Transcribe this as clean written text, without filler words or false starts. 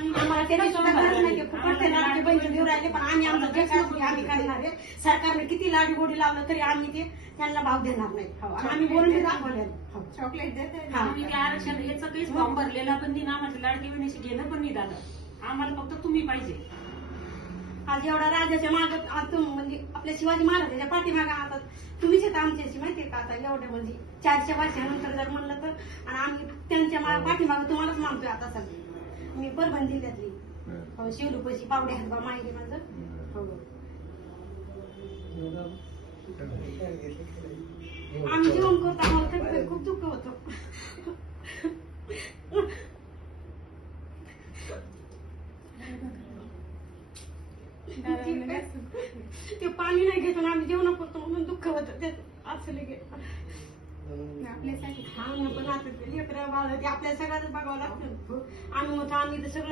आम्हाला त्याची सुद्धा गरज नाही. फुकट ते लाडके बहिणी देऊ राहिले, पण आम्ही आमचा तेच नोकरी आम्ही करणार आहे. सरकारने किती लाडी गोडी लावलं तरी आम्ही ते त्यांना भाव देणार नाही. आम्ही बोलून दाखवलेलं. चॉकलेट देते. आम्ही ते आरक्षण याचं काहीच फॉर्म भरलेला पण नाही, आम्हाला लाडकी बहिणीशी घेणं पण नाही झालं. आम्हाला फक्त तुम्ही पाहिजे. आज एवढा राजाच्या माग म्हणजे आपल्या शिवाजी महाराजांच्या पाठीमागा आता तुम्हीच येत आमच्याशी माहितीये का. आता एवढ्या म्हणजे 400 वर्षानंतर जर म्हणलं तर, आणि आम्ही त्यांच्या पाठीमाग तुम्हालाच मानतोय. आता सगळं मी परभणी जिल्ह्यातली शिवलुपशी पावडे हातबा माहिती माझं. आम्ही जेवण करतो, आम्हाला खूप दुःख होतं. ते पाणी नाही घेतो आम्ही जेवण करतो म्हणून दुःख होतं. असं आपल्यासाठी हा पण आता लेकरं बाळ ते आपल्या सगळ्याच बघावं लागतं. आम्ही होतो, आम्ही तर सगळं